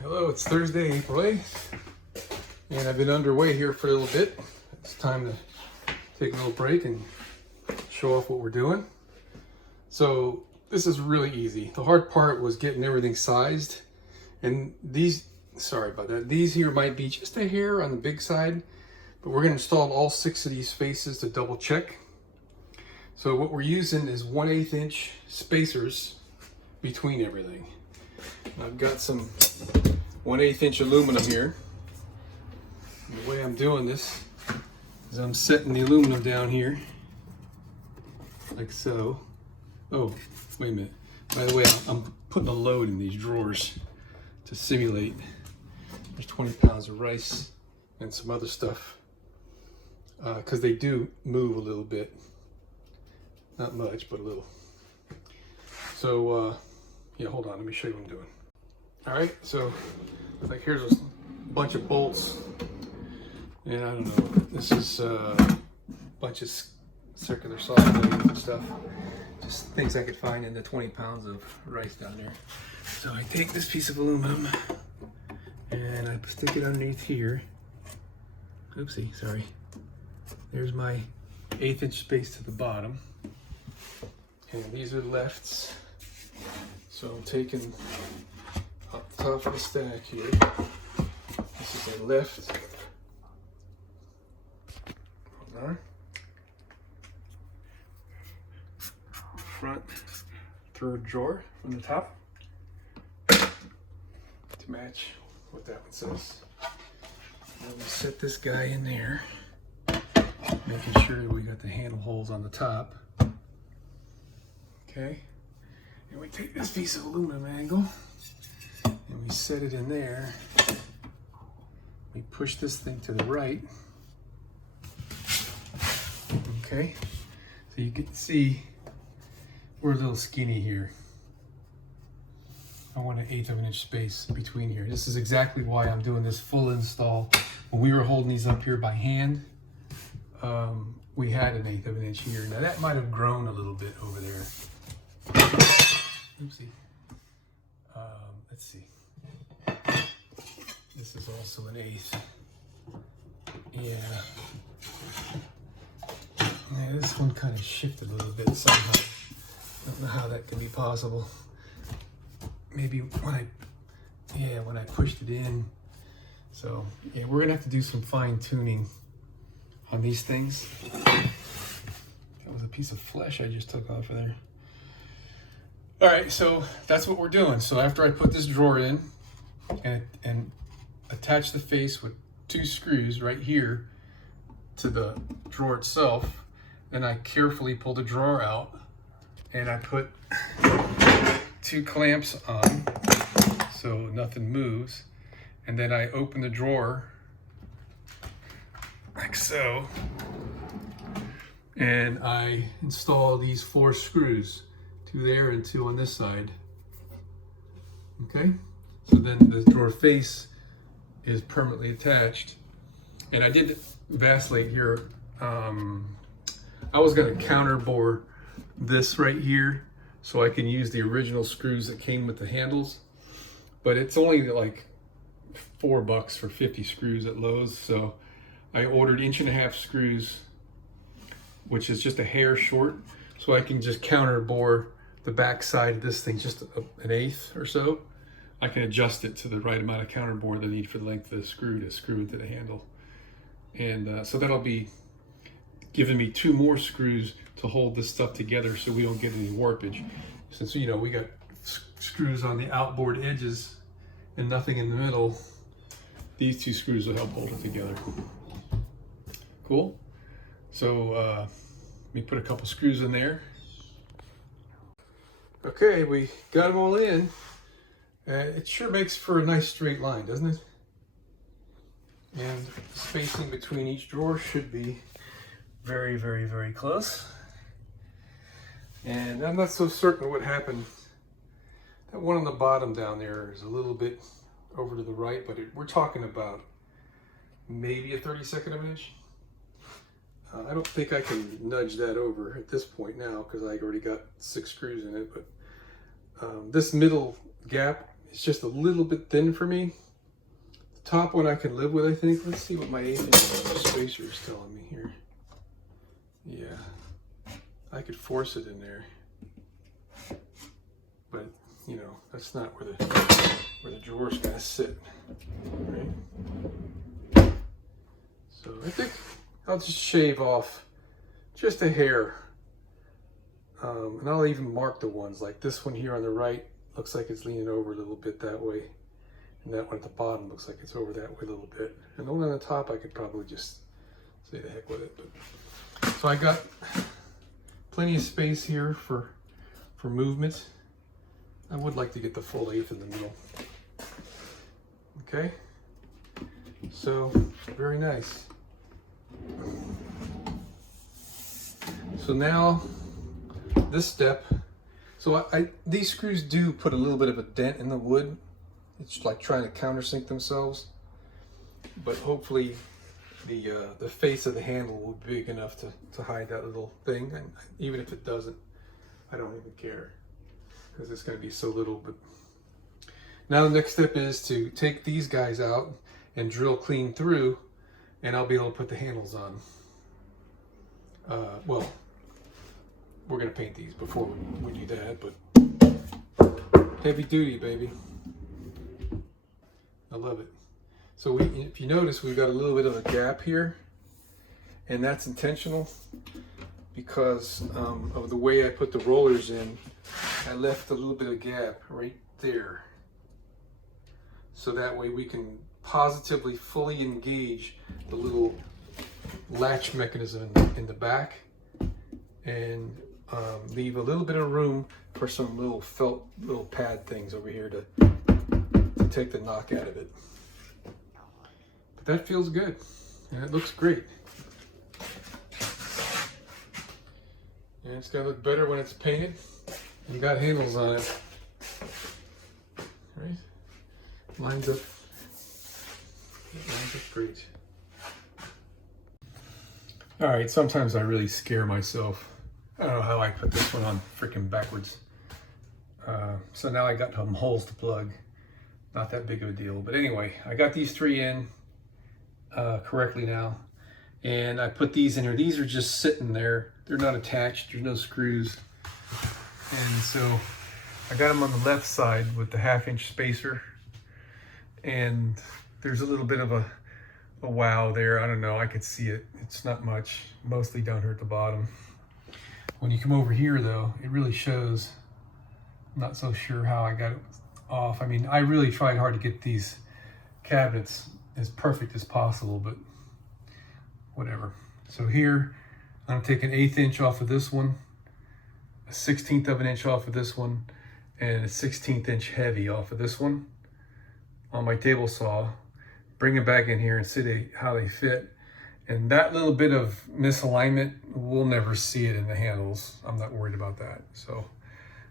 Hello, it's Thursday, April 8th, and I've been underway here for a little bit. It's time to take a little break and show off what we're doing. So this is really easy. The hard part was getting everything sized, and sorry about that, these here might be just a hair on the big side, but we're going to install all 6 of these faces to double check. So what we're using is 1/8 inch spacers between everything. I've got some 1/8 inch aluminum here. And the way I'm doing this is I'm setting the aluminum down here, like so. Oh, wait a minute. By the way, I'm putting a load in these drawers to simulate. There's 20 pounds of rice and some other stuff, because they do move a little bit. Not much, but a little. So, yeah, hold on, let me show you what I'm doing. All right, so like here's a bunch of bolts, and I don't know, this is a bunch of circular saw blades and stuff, just things I could find in the 20 pounds of rice down there. So I take this piece of aluminum and I stick it underneath here. Oopsie, sorry. There's my 1/8 inch space to the bottom, and these are lefts. So I'm taking up the top of the stack here. This is a left. Hold on. Front third drawer from the top to match what that one says. And we set this guy in there, making sure that we got the handle holes on the top. Okay. And we take this piece of aluminum angle and we set it in there. We push this thing to the right. Okay, so you can see we're a little skinny here. I want an 1/8 of an inch space between here. This is exactly why I'm doing this full install. When we were holding these up here by hand, we had an 1/8 of an inch here. Now that might have grown a little bit over there. Oopsie. Let's see. This is also an 1/8. Yeah. Yeah, this one kind of shifted a little bit somehow. Don't know how that could be possible. Maybe when I pushed it in. So yeah, we're gonna have to do some fine tuning on these things. That was a piece of flesh I just took off of there. All right, so that's what we're doing. So after I put this drawer in and attach the face with 2 screws right here to the drawer itself, then I carefully pull the drawer out and I put 2 clamps on so nothing moves, and then I open the drawer like so, and I install these 4 screws, 2 there and 2 on this side. Okay, so then the drawer face is permanently attached. And I did vacillate here. I was going to counterbore this right here so I can use the original screws that came with the handles, but it's only like $4 for 50 screws at Lowe's. So I ordered 1.5 inch screws, which is just a hair short, so I can just counterbore the back side of this thing just an 1/8 or so. I can adjust it to the right amount of counterbore that I need for the length of the screw to screw into the handle. And so that'll be giving me 2 more screws to hold this stuff together so we don't get any warpage. Since, you know, we got screws on the outboard edges and nothing in the middle, these 2 screws will help hold it together. Cool. So let me put a couple screws in there. Okay, we got them all in. It sure makes for a nice straight line, doesn't it? And the spacing between each drawer should be very, very, very close. And I'm not so certain what happened. That one on the bottom down there is a little bit over to the right, but we're talking about maybe a 32nd of an inch. I don't think I can nudge that over at this point now because I already got 6 screws in it, but this middle gap it's just a little bit thin for me. The top one I can live with, I think. Let's see what my 1/8" spacer is telling me here. Yeah, I could force it in there, but you know, that's not where the drawer's gonna sit, right? So I think I'll just shave off just a hair, and I'll even mark the ones like this one here on the right. Looks like it's leaning over a little bit that way, and that one at the bottom looks like it's over that way a little bit. And the one on the top, I could probably just say the heck with it. But, so I got plenty of space here for movement. I would like to get the full 1/8 in the middle. Okay, so very nice. So now this step, so these screws do put a little bit of a dent in the wood. It's like trying to countersink themselves, but hopefully the face of the handle will be big enough to hide that little thing. And even if it doesn't, I don't even care, because it's going to be so little. But now the next step is to take these guys out and drill clean through, and I'll be able to put the handles on. Well, we're going to paint these before we do that, but heavy duty, baby. I love it. So if you notice, we've got a little bit of a gap here, and that's intentional because of the way I put the rollers in. I left a little bit of gap right there, so that way we can positively fully engage the little latch mechanism in the back, and leave a little bit of room for some little felt little pad things over here to take the knock out of it. But that feels good, and it looks great. And it's gonna look better when it's painted. You got handles on it, right? Lines up great. All right, sometimes I really scare myself. I don't know how I put this one on freaking backwards. So now I got some holes to plug. Not that big of a deal, but anyway, I got these 3 in correctly now, and I put these in here. These are just sitting there. They're not attached. There's no screws, and so I got them on the left side with the 1/2" spacer, and there's a little bit of a wow there. I don't know. I could see it. It's not much. Mostly down here at the bottom. When you come over here, though, it really shows. I'm not so sure how I got it off. I mean, I really tried hard to get these cabinets as perfect as possible, but whatever. So here, I'm taking 1/8" off of this one, a 1/16 of an inch off of this one, and a 1/16 inch heavy off of this one on my table saw. Bring it back in here and see how they fit. And that little bit of misalignment, we'll never see it in the handles. I'm not worried about that. So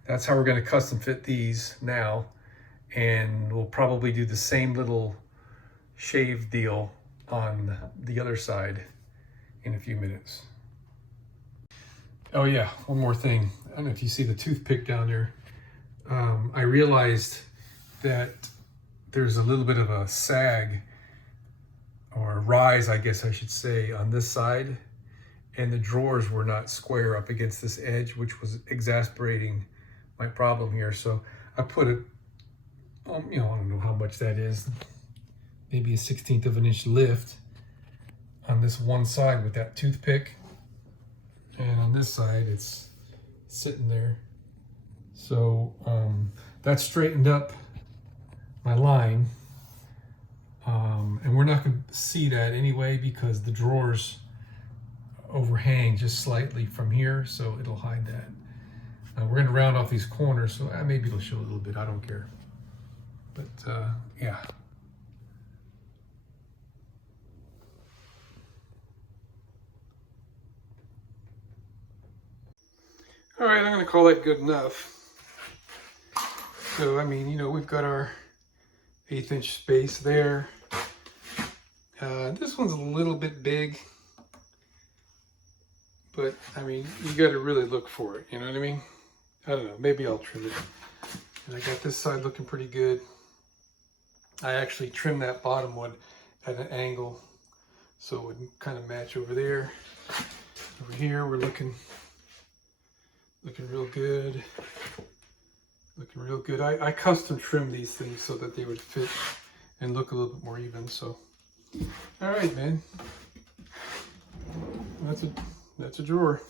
that's how we're going to custom fit these now. And we'll probably do the same little shave deal on the other side in a few minutes. Oh yeah, one more thing. I don't know if you see the toothpick down there. I realized that there's a little bit of a sag, or rise, I guess I should say, on this side, and the drawers were not square up against this edge, which was exasperating my problem here. So I put it, you know, I don't know how much that is, maybe a 1/16 of an inch lift on this one side with that toothpick, and on this side it's sitting there. So that straightened up my line. And we're not going to see that anyway because the drawers overhang just slightly from here, so it'll hide that. We're going to round off these corners, so maybe it'll show a little bit. I don't care. But yeah. All right, I'm going to call that good enough. So, I mean, you know, we've got our 1/8" space there. This one's a little bit big, but I mean, you got to really look for it. You know what I mean? I don't know. Maybe I'll trim it. And I got this side looking pretty good. I actually trimmed that bottom one at an angle so it would kind of match over there. Over here we're looking real good. Looking real good. I custom trimmed these things so that they would fit and look a little bit more even. So, all right, man. That's a drawer.